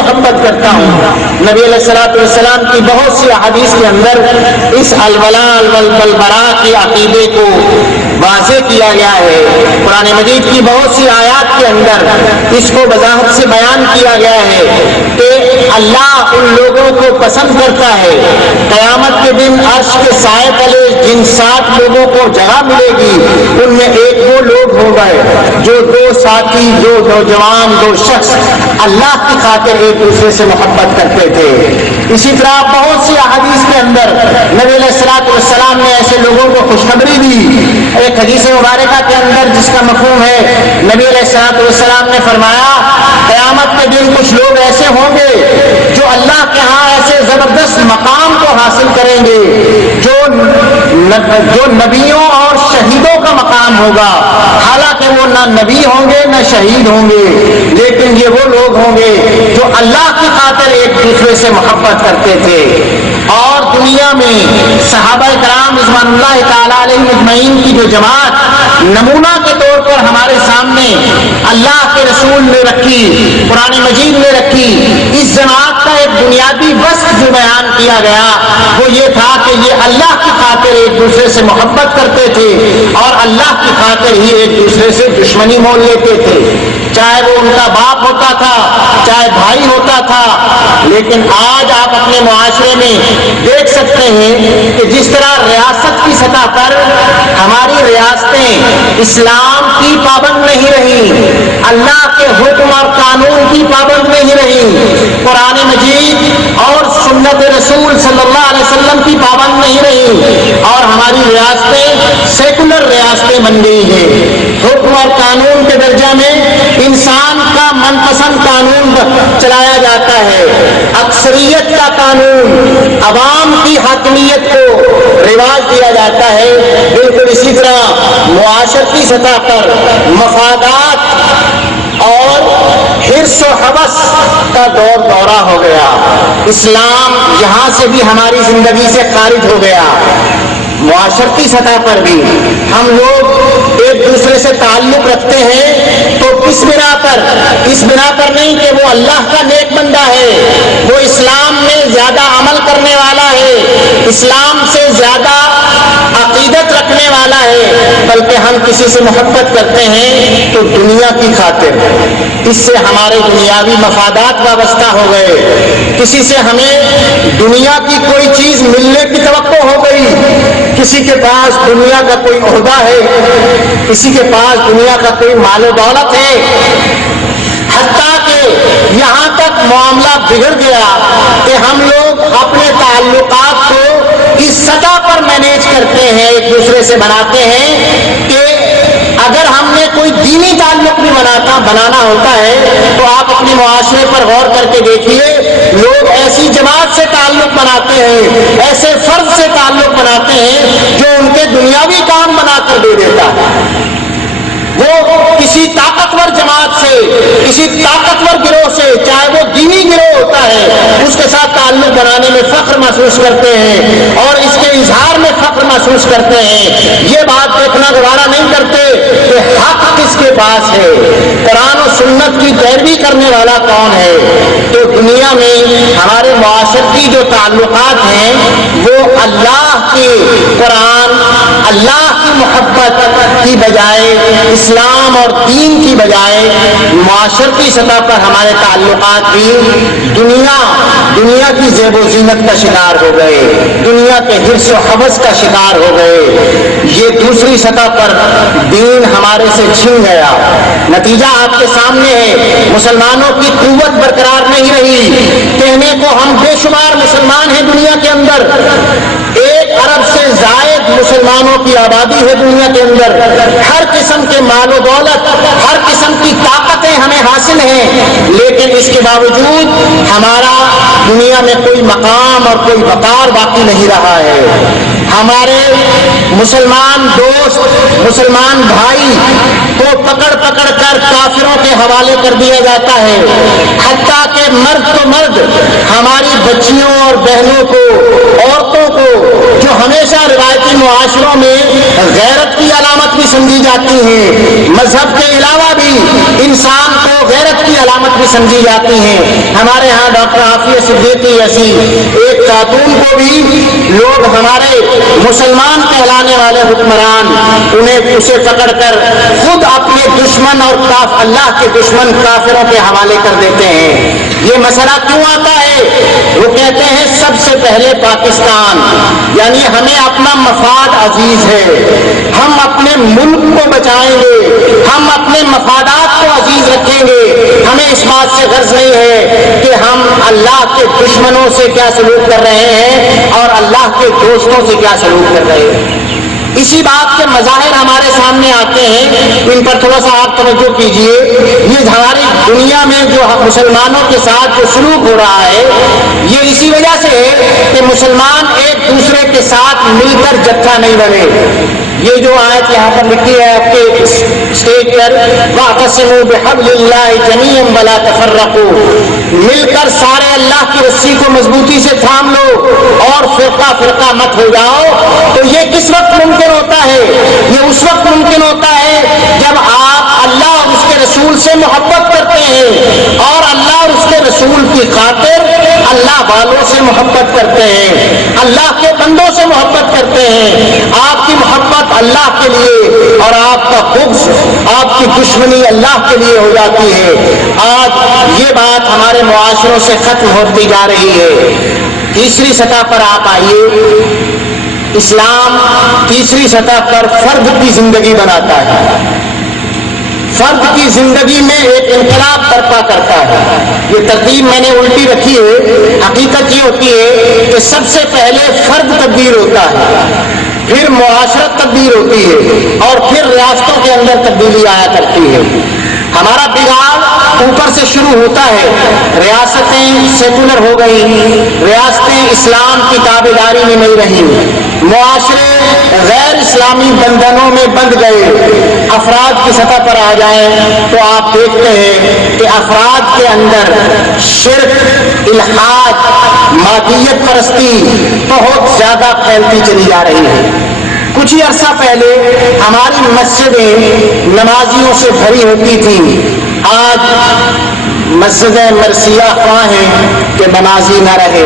محبت کرتا ہوں۔ نبی علیہ الصلوۃ والسلام کی بہت سی احادیث کے اندر اس الولاء والبراء کے عقیدے کو واضح کیا گیا ہے۔ قرآن مجید کی بہت سی آیات کے اندر اس کو وضاحت سے بیان کیا گیا ہے کہ اللہ ان لوگوں کو پسند کرتا ہے۔ قیامت کے دن عرش کے سائے تلے جن 7 لوگوں کو جگہ ملے گی ان میں ایک وہ لوگ ہو گئے جو 2 ساتھی، 2 نوجوان، 2 شخص اللہ کی خاطر ایک دوسرے سے محبت کرتے تھے۔ اسی طرح بہت سی احادیث کے اندر نبی علیہ الصلوۃ والسلام نے ایسے لوگوں کو خوشخبری دی۔ ایک حدیث مبارکہ کے اندر جس کا مفہوم ہے، نبی علیہ الصلوۃ والسلام نے فرمایا قیامت کے دن کچھ لوگ ایسے ہوں گے جو اللہ کے ہاں ایسے زبردست مقام کو حاصل کریں گے جو نبیوں اور شہیدوں کا مقام ہوگا، حالانکہ وہ نہ نبی ہوں گے نہ شہید ہوں گے، لیکن یہ وہ لوگ ہوں گے جو اللہ کی خاطر ایک دوسرے سے محبت کرتے تھے۔ اور دنیا میں صحابہ کرام رضوان اللہ تعالی علیہم اجمعین کی جو جماعت نمونہ کے طور پر ہمارے سامنے اللہ کے رسول نے رکھی، قرآن مجید نے رکھی، اس جماعت کا ایک بنیادی وصف جو بیان کیا گیا وہ یہ تھا کہ یہ اللہ کی خاطر ایک دوسرے سے محبت کرتے تھے اور اللہ کی خاطر ہی ایک دوسرے سے دشمنی مول لیتے تھے، چاہے وہ ان کا باپ ہوتا تھا چاہے بھائی ہوتا تھا۔ لیکن آج آپ اپنے معاشرے میں دیکھ سکتے ہیں کہ جس طرح ریاست کی سطح پر ہماری ریاستیں اسلام کی پابند نہیں رہیں، اللہ کے حکم اور قانون کی پابند نہیں رہیں، قرآن مجید اور سنت رسول صلی اللہ علیہ وسلم کی پابند نہیں رہیں، اور ہماری ریاستیں سیکولر ریاستیں بن گئی ہیں۔ حکم اور قانون کے درجہ میں انسان کا من پسند قانون چلایا جاتا ہے، اکثریت کا قانون، عوام کی حاکمیت کو رواج دیا جاتا ہے۔ بالکل اسی طرح معاشرتی سطح پر مفادات اور حرص و حوث کا دورہ ہو گیا، اسلام یہاں سے بھی ہماری زندگی سے خارج ہو گیا۔ معاشرتی سطح پر بھی ہم لوگ ایک دوسرے سے تعلق رکھتے ہیں تو کس بنا پر؟ اس بنا پر نہیں کہ وہ اللہ کا نیک بندہ ہے، وہ اسلام میں زیادہ عمل کرنے والا ہے، اسلام سے زیادہ عقیدت رکھنے والا ہے، بلکہ ہم کسی سے محبت کرتے ہیں تو دنیا کی خاطر، اس سے ہمارے دنیاوی مفادات وابستہ ہو گئے، کسی سے ہمیں دنیا کی کوئی چیز ملنے کی توقع ہو گئی، کسی کے پاس دنیا کا کوئی عہدہ ہے، کسی کے پاس دنیا کا کوئی مال و دولت ہے، حتیٰ کہ یہاں تک معاملہ بگڑ گیا کہ ہم لوگ اپنے تعلقات کو اس سطح پر مینیج کرتے ہیں، ایک دوسرے سے بناتے ہیں کہ اگر ہم نے کوئی دینی تعلق بھی بنانا ہوتا ہے تو آپ اپنے معاشرے پر غور کر کے دیکھیے، لوگ ایسی جماعت سے تعلق بناتے ہیں، ایسے فرد سے تعلق بناتے ہیں جو ان کے دنیاوی کام بنا کر دے دیتا ہے۔ وہ کسی طاقتور جماعت سے، کسی طاقتور گروہ سے، چاہے وہ دینی گروہ ہوتا ہے، اس کے ساتھ تعلق بنانے میں فخر محسوس کرتے ہیں اور اس کے اظہار میں فخر محسوس کرتے ہیں، یہ بات دیکھنا گوارا نہیں کرتے کہ حق کس کے پاس ہے، قرآن و سنت کی پیروی کرنے والا کون ہے۔ تو دنیا میں ہمارے معاشرتی جو تعلقات ہیں وہ اللہ کے قرآن، اللہ کی محبت کی بجائے، اسلام اور دین کی بجائے معاشرتی سطح پر ہمارے تعلقات بھی دنیا کی زیب و زینت کا شکار ہو گئے، دنیا کے حرص و حوث کا شکار ہو گئے۔ یہ دوسری سطح پر دین ہمارے سے چھن گیا، نتیجہ آپ کے سامنے ہے، مسلمانوں کی قوت برقرار نہیں رہی، کہنے کو ہم بے شمار مسلمان ہیں دنیا کے اندر، 1 ارب سے زائد مسلمانوں کی آبادی ہے دنیا کے اندر، ہر قسم کے مال و دولت، ہر قسم کی طاقتیں ہمیں حاصل ہیں، لیکن اس کے باوجود ہمارا دنیا میں کوئی مقام اور کوئی وقار باقی نہیں رہا ہے۔ ہمارے مسلمان دوست، مسلمان بھائی کو پکڑ کر کافروں کے حوالے کر دیا جاتا ہے، حتیٰ کہ مرد تو مرد ہماری بچیوں اور بہنوں کو، عورتوں کو جو ہمیشہ روایتی معاشروں میں غیرت کی علامت بھی سمجھی جاتی ہیں، مذہب کے علاوہ بھی انسان کو غیرت کی علامت بھی سمجھی جاتی ہیں۔ ہمارے ہاں ڈاکٹر عافیہ صدیقی ایسی ایک خاتون کو بھی لوگ ہمارے مسلمان کہلانے والے حکمران اسے پکڑ کر خود اپنے دشمن اور اللہ کے دشمن کافروں کے حوالے کر دیتے ہیں۔ یہ مسئلہ کیوں آتا ہے؟ وہ کہتے ہیں سب سے پہلے پاکستان، یعنی ہمیں اپنا مفاد عزیز ہے، ہم اپنے ملک کو بچائیں گے، ہم اپنے مفادات کو عزیز رکھیں گے، ہمیں اس بات سے غرض نہیں ہے کہ ہم اللہ کے دشمنوں سے کیا سلوک کر رہے ہیں اور اللہ کے دوستوں سے کیا سلوک کر رہے ہیں۔ اسی بات کے مظاہر ہمارے سامنے آتے ہیں، ان پر تھوڑا سا آپ توجہ کیجئے۔ یہ ہماری دنیا میں جو مسلمانوں کے ساتھ جو سلوک ہو رہا ہے، یہ اسی وجہ سے ہے کہ مسلمان ایک دوسرے کے ساتھ مل کر جتھا نہیں بنے۔ یہ جو آیت یہاں پر لکھی ہے آپ کے اسٹیج پر، وَاعْتَصِمُوا بِحَبْلِ اللَّهِ جَمِيعًا وَلَا تَفَرَّقُوا، مل کر سارے اللہ کی رسی کو مضبوطی سے تھام لو اور فرقہ فرقہ مت ہو جاؤ۔ تو یہ کس وقت ممکن ہوتا ہے؟ یہ اس وقت ممکن ہوتا ہے جب آپ اللہ اور اس کے رسول سے محبت کرتے ہیں اور اللہ اور اس کے رسول کی خاطر اللہ والوں سے محبت کرتے ہیں، اللہ کے بندوں سے محبت کرتے ہیں۔ آپ کی محبت اللہ کے لیے اور آپ کا بغض، آپ کی دشمنی اللہ کے لیے ہو جاتی ہے۔ آج یہ بات ہمارے معاشروں سے ختم ہوتی جا رہی ہے۔ تیسری سطح پر آپ آئیے، اسلام تیسری سطح پر فرد کی زندگی بناتا ہے، فرد کی زندگی میں ایک انقلاب برپا کرتا ہے۔ یہ ترتیب میں نے الٹی رکھی ہے، حقیقت یہ ہوتی ہے کہ سب سے پہلے فرد تبدیل ہوتا ہے، پھر معاشرت تبدیل ہوتی ہے اور پھر ریاستوں کے اندر تبدیلی آیا کرتی ہے۔ ہمارا بگاڑ اوپر سے شروع ہوتا ہے، ریاستیں سیکولر ہو گئی، ریاستیں اسلام کی تابعداری میں نہیں رہی، معاشرے غیر اسلامی بندھنوں میں بندھ گئے۔ افراد کی سطح پر آ جائیں تو آپ دیکھتے ہیں کہ افراد کے اندر شرک، الحاد، مادیت پرستی بہت زیادہ پھیلتی چلی جا رہی ہے۔ کچھ ہی عرصہ پہلے ہماری مسجدیں نمازیوں سے بھری ہوتی تھیں، آج مسجدیں مرثیہ خواہ ہیں کہ نمازی نہ رہے۔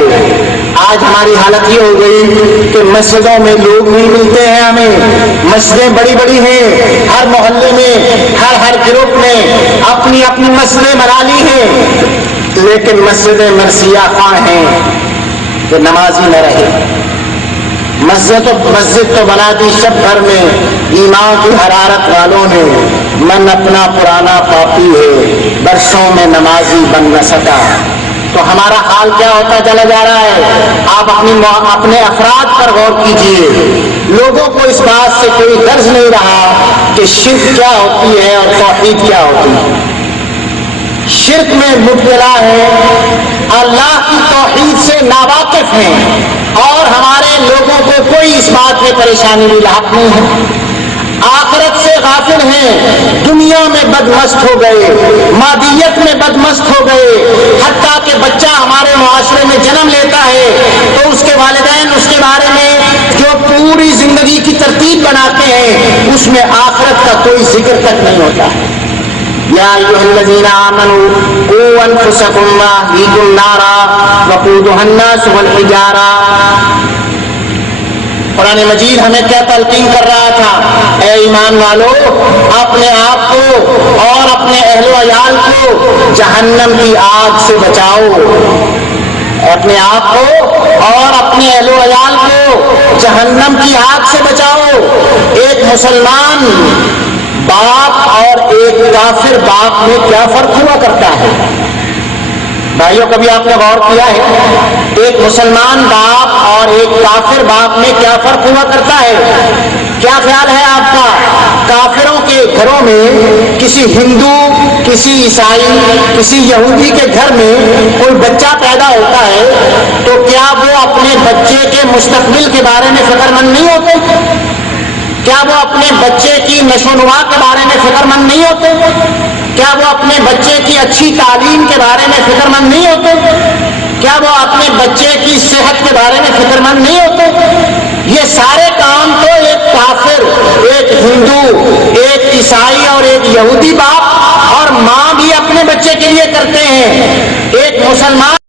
آج ہماری حالت یہ ہو گئی کہ مسجدوں میں لوگ نہیں ملتے ہیں ہمیں، مسجدیں بڑی بڑی ہیں، ہر محلے میں ہر گروپ نے اپنی اپنی مسجدیں بنا لی ہیں، لیکن مسجدیں مرثیہ خواہ ہیں کہ نمازی نہ رہے۔ مسجد تو بنا دی شب بھر میں ایمان کی حرارت والوں نے، من اپنا پرانا پاپی ہے، برسوں میں نمازی بن نہ سکا۔ تو ہمارا حال کیا ہوتا چلا جا رہا ہے؟ آپ اپنے افراد پر غور کیجئے، لوگوں کو اس بات سے کوئی غرض نہیں رہا کہ شرک کیا ہوتی ہے اور توحید کیا ہوتی ہے۔ شرک میں مبتلا ہے، اللہ کی توحید سے ناواقف ہیں اور ہمارے لوگوں کو کوئی اس بات میں پریشانی بھی لاحق نہیں ہے۔ آخرت سے غافل ہیں، دنیا میں بدمست ہو گئے، مادیت میں بدمست ہو گئے، حتیٰ کہ بچہ ہمارے معاشرے میں جنم لیتا ہے تو اس کے والدین اس کے بارے میں جو پوری زندگی کی ترتیب بناتے ہیں اس میں آخرت کا کوئی ذکر تک نہیں ہوتا۔ یا ایھا الذین آمنوا قوا انفسکم واہلیکم نارا وقودھا الناس والحجارہ۔ قرآن مجید ہمیں کیا تلقین کر رہا تھا؟ اے ایمان والو، اپنے آپ کو اور اپنے اہل و عیال کو جہنم کی آگ سے بچاؤ، اپنے آپ کو اور اپنے اہل و عیال کو جہنم کی آگ سے بچاؤ۔ ایک مسلمان باپ اور ایک کافر باپ میں کیا فرق ہوا کرتا ہے؟ بھائیوں، کبھی آپ نے غور کیا ہے ایک مسلمان باپ اور ایک کافر باپ میں کیا فرق ہوا کرتا ہے؟ کیا خیال ہے آپ کا؟ کافروں کے گھروں میں کسی ہندو، کسی عیسائی، کسی یہودی کے گھر میں کوئی بچہ پیدا ہوتا ہے تو کیا وہ اپنے بچے کے مستقبل کے بارے میں فکر مند نہیں ہوتے؟ کیا وہ اپنے بچے کی نشو و نما کے بارے میں فکر مند نہیں ہوتے؟ کیا وہ اپنے بچے کی اچھی تعلیم کے بارے میں فکر مند نہیں ہوتے؟ کیا وہ اپنے بچے کی صحت کے بارے میں فکر مند نہیں ہوتے؟ یہ سارے کام تو ایک کافر ایک ہندو، ایک عیسائی اور ایک یہودی باپ اور ماں بھی اپنے بچے کے لیے کرتے ہیں، ایک مسلمان